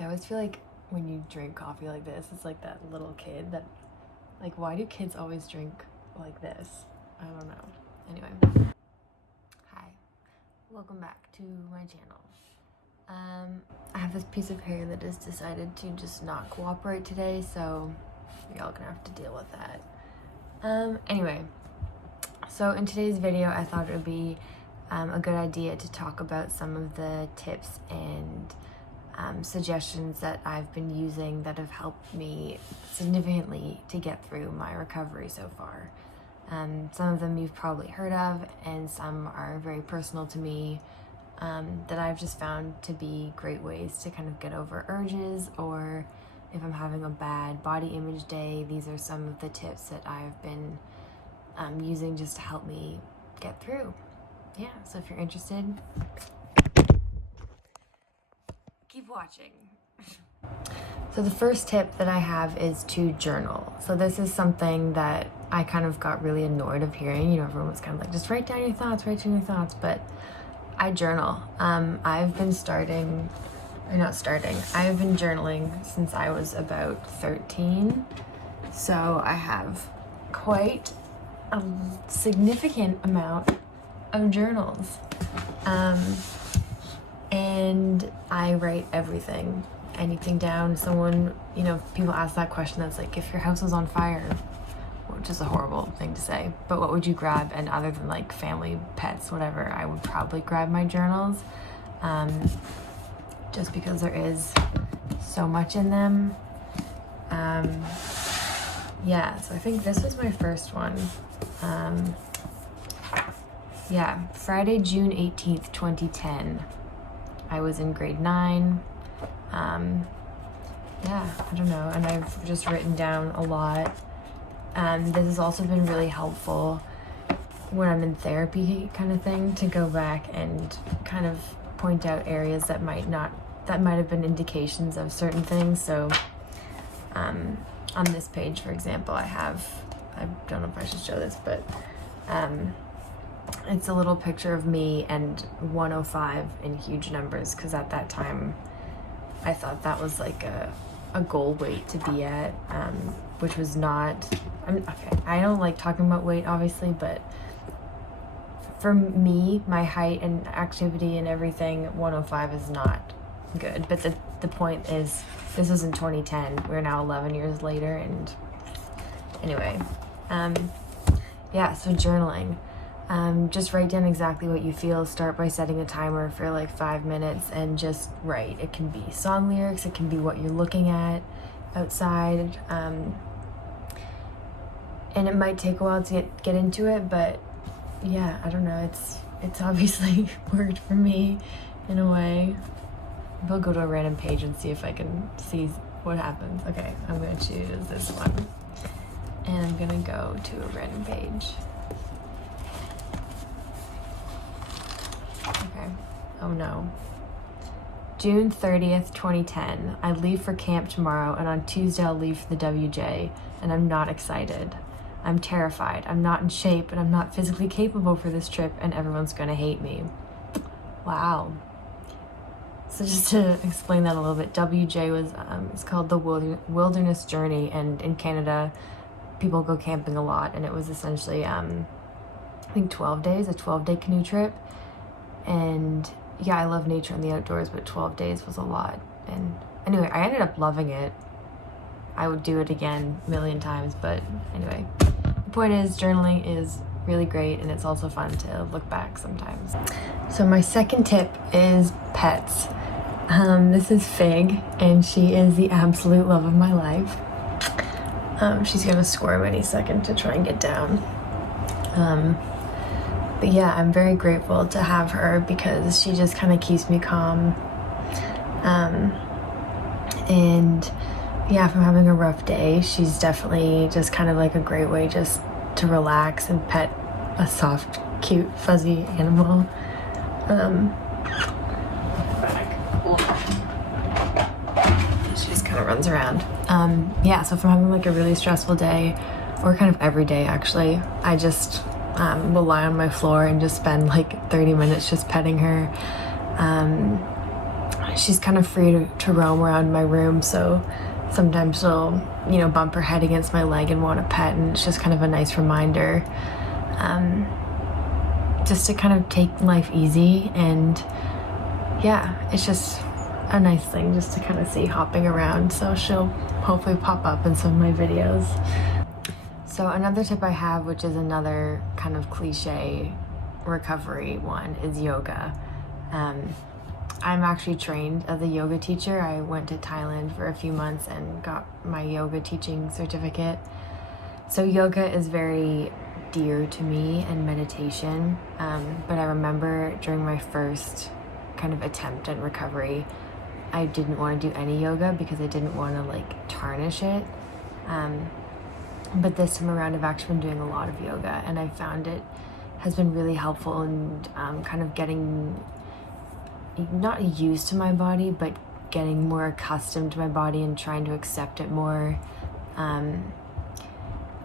I always feel like when you drink coffee like this, it's like that little kid that, like, why do kids always drink like this? I don't know. Anyway. Hi. Welcome back to my channel. I have this piece of hair that has decided to just not cooperate today, so y'all gonna have to deal with that. Anyway, so in today's video, I thought it would be a good idea to talk about some of the tips and suggestions that I've been using that have helped me significantly to get through my recovery so far. Some of them you've probably heard of, and some are very personal to me, that I've just found to be great ways to kind of get over urges, or if I'm having a bad body image day, these are some of the tips that I've been using just to help me get through. Yeah, so if you're interested, keep watching. So the first tip that I have is to journal. So this is something that I kind of got really annoyed of hearing. You know, everyone was kind of like, just write down your thoughts, but I journal. I've been journaling since I was about 13. So I have quite a significant amount of journals. And I write anything down. Someone, you know, people ask that question that's like, if your house was on fire, which is a horrible thing to say, but what would you grab? And other than like family, pets, whatever, I would probably grab my journals, just because there is so much in them. Yeah, so I think this was my first one. Yeah, Friday, June 18th, 2010. I was in grade 9. Yeah, I don't know, and I've just written down a lot. This has also been really helpful when I'm in therapy kind of thing, to go back and kind of point out areas that might have been indications of certain things. So on this page, for example, I don't know if I should show this, but it's a little picture of me and 105 in huge numbers, because at that time I thought that was like a goal weight to be at, which was not. Okay, I don't like talking about weight, obviously, but for me, my height and activity and everything, 105 is not good. But the point is, this was in 2010. We're now 11 years later, and anyway, yeah, so journaling. Just write down exactly what you feel. Start by setting a timer for like 5 minutes and just write. It can be song lyrics, it can be what you're looking at outside, and it might take a while to get into it, but yeah, I don't know, it's obviously worked for me in a way. We'll go to a random page and see if I can see what happens. Okay, I'm going to choose this one, and I'm going to go to a random page. Okay. Oh no. June 30th, 2010. I leave for camp tomorrow, and on Tuesday I'll leave for the WJ, and I'm not excited. I'm terrified. I'm not in shape, and I'm not physically capable for this trip, and everyone's gonna hate me. Wow. So just to explain that a little bit, WJ was, it's called the Wilderness Journey, and in Canada, people go camping a lot, and it was essentially, I think 12 days, a 12-day canoe trip. And yeah, I love nature and the outdoors, but 12 days was a lot. And anyway, I ended up loving it. I would do it again a million times, but anyway. The point is, journaling is really great, and it's also fun to look back sometimes. So my second tip is pets. This is Fig, and she is the absolute love of my life. She's gonna squirm any second to try and get down. But yeah, I'm very grateful to have her, because she just kind of keeps me calm. And yeah, if I'm having a rough day, she's definitely just kind of like a great way just to relax and pet a soft, cute, fuzzy animal. She just kind of runs around. Yeah, so if I'm having like a really stressful day, or kind of every day actually, I just will lie on my floor and just spend like 30 minutes just petting her. she's kind of free to roam around my room, so sometimes she'll, you know, bump her head against my leg and want a pet, and it's just kind of a nice reminder just to kind of take life easy. And yeah, it's just a nice thing just to kind of see hopping around, so she'll hopefully pop up in some of my videos. So another tip I have, which is another kind of cliche recovery one, is yoga. I'm actually trained as a yoga teacher. I went to Thailand for a few months and got my yoga teaching certificate. So yoga is very dear to me, and meditation. But I remember during my first kind of attempt at recovery, I didn't want to do any yoga because I didn't want to like tarnish it. But this time around I've actually been doing a lot of yoga, and I found it has been really helpful in kind of getting not used to my body, but getting more accustomed to my body and trying to accept it more,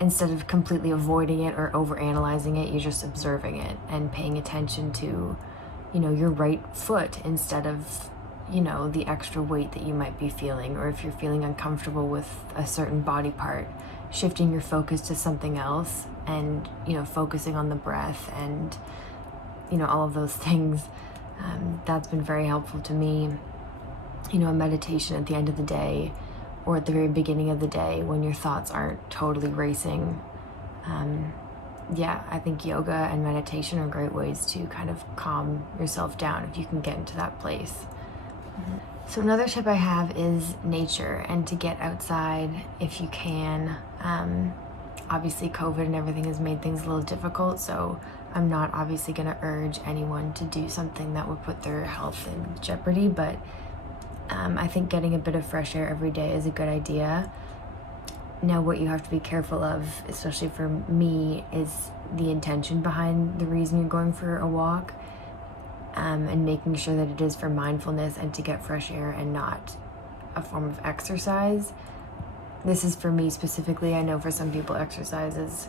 instead of completely avoiding it or overanalyzing it. You're just observing it and paying attention to, you know, your right foot instead of, you know, the extra weight that you might be feeling, or if you're feeling uncomfortable with a certain body part, shifting your focus to something else, and, you know, focusing on the breath and, you know, all of those things. That's been very helpful to me. You know, a meditation at the end of the day or at the very beginning of the day when your thoughts aren't totally racing. Yeah, I think yoga and meditation are great ways to kind of calm yourself down if you can get into that place. So another tip I have is nature, and to get outside if you can. Obviously COVID and everything has made things a little difficult, so I'm not obviously going to urge anyone to do something that would put their health in jeopardy, but I think getting a bit of fresh air every day is a good idea. Now, what you have to be careful of, especially for me, is the intention behind the reason you're going for a walk, and making sure that it is for mindfulness and to get fresh air and not a form of exercise. This is for me specifically. I know for some people exercise is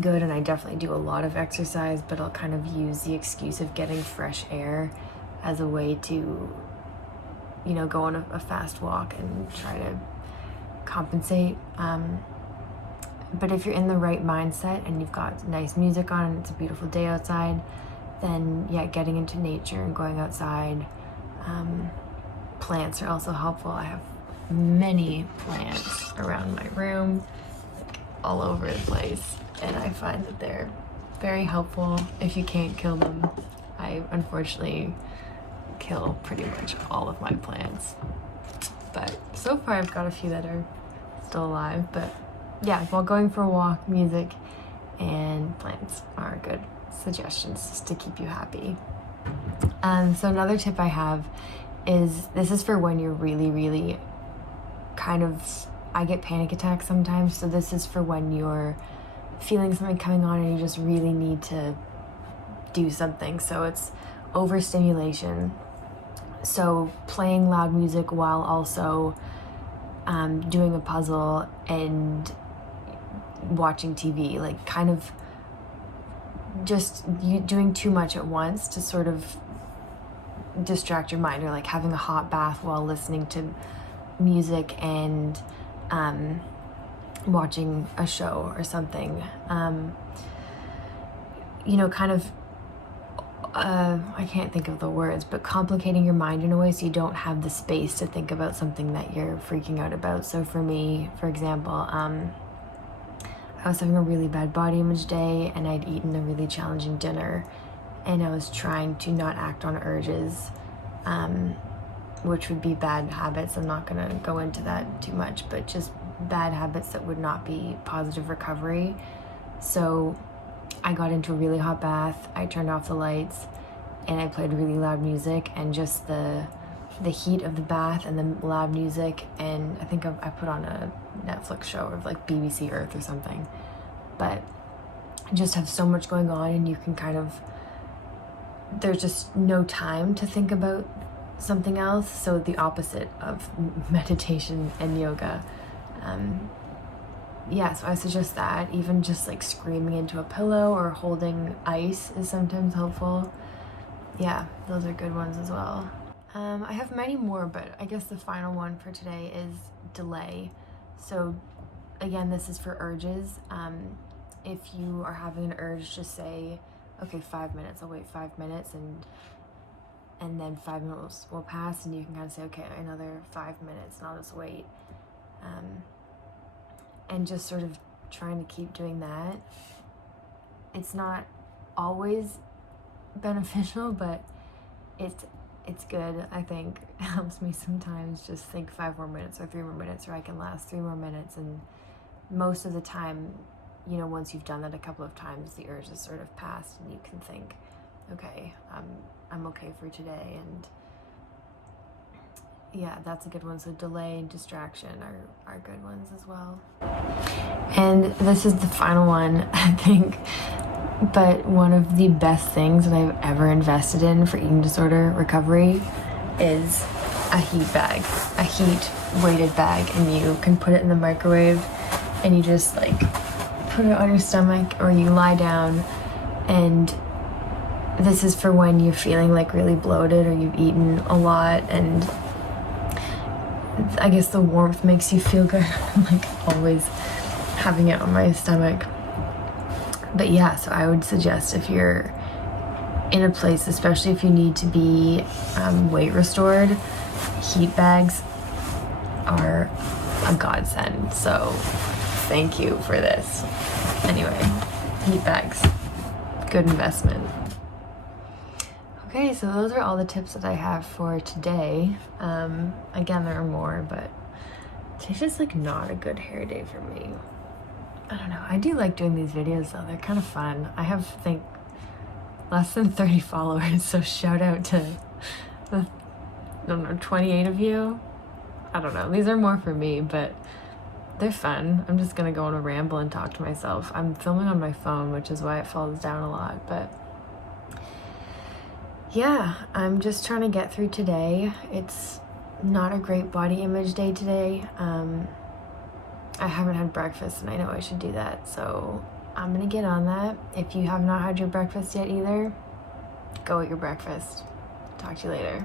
good, and I definitely do a lot of exercise, but I'll kind of use the excuse of getting fresh air as a way to, you know, go on a fast walk and try to compensate. But if you're in the right mindset and you've got nice music on and it's a beautiful day outside, then yeah, getting into nature and going outside. Plants are also helpful. I have many plants around my room, like all over the place, and I find that they're very helpful if you can't kill them. I unfortunately kill pretty much all of my plants, but so far I've got a few that are still alive. But yeah, while going for a walk, music and plants are good suggestions just to keep you happy. So another tip I have is, this is for when you're really kind of, I get panic attacks sometimes, so this is for when you're feeling something coming on and you just really need to do something. So it's overstimulation. So playing loud music while also doing a puzzle and watching TV, like kind of just you doing too much at once to sort of distract your mind, or like having a hot bath while listening to music and watching a show or something. You know, kind of I can't think of the words, but complicating your mind in a way so you don't have the space to think about something that you're freaking out about. So for me, for example, I was having a really bad body image day, and I'd eaten a really challenging dinner, and I was trying to not act on urges, which would be bad habits. I'm not going to go into that too much, but just bad habits that would not be positive recovery. So I got into a really hot bath, I turned off the lights, and I played really loud music, and just the heat of the bath and the loud music, and I think I put on a Netflix show of like BBC Earth or something, but just have so much going on, and you can kind of, there's just no time to think about something else. So the opposite of meditation and yoga. Yeah, so I suggest that. Even just like screaming into a pillow or holding ice is sometimes helpful. Yeah, those are good ones as well. I have many more, but I guess the final one for today is delay. So again, this is for urges. If you are having an urge, just say, okay, 5 minutes, I'll wait 5 minutes, and then 5 minutes will pass, and you can kind of say, okay, another 5 minutes, and I'll just wait. And just sort of trying to keep doing that. It's not always beneficial, but it's good, I think. It helps me sometimes just think 5 more minutes or 3 more minutes, or I can last 3 more minutes, and most of the time, you know, once you've done that a couple of times, the urge is sort of passed, and you can think, okay, I'm okay for today. And yeah, that's a good one. So delay and distraction are good ones as well. And this is the final one, I think, but one of the best things that I've ever invested in for eating disorder recovery is a heat bag, a heat weighted bag, and you can put it in the microwave, and you just like put it on your stomach, or you lie down. And this is for when you're feeling like really bloated, or you've eaten a lot, and I guess the warmth makes you feel good. I'm like always having it on my stomach. But yeah, so I would suggest, if you're in a place, especially if you need to be weight restored, heat bags are a godsend. So thank you for this. Anyway, heat bags, good investment. Okay, so those are all the tips that I have for today. Again, there are more, but today's just like not a good hair day for me. I don't know. I do like doing these videos though. They're kind of fun. I have, I think, less than 30 followers, so shout out to the, I don't know, 28 of you. I don't know. These are more for me, but they're fun. I'm just gonna go on a ramble and talk to myself. I'm filming on my phone, which is why it falls down a lot, but yeah, I'm just trying to get through today. It's not a great body image day today. I haven't had breakfast, and I know I should do that, so I'm gonna get on that. If you have not had your breakfast yet either, go eat your breakfast. Talk to you later.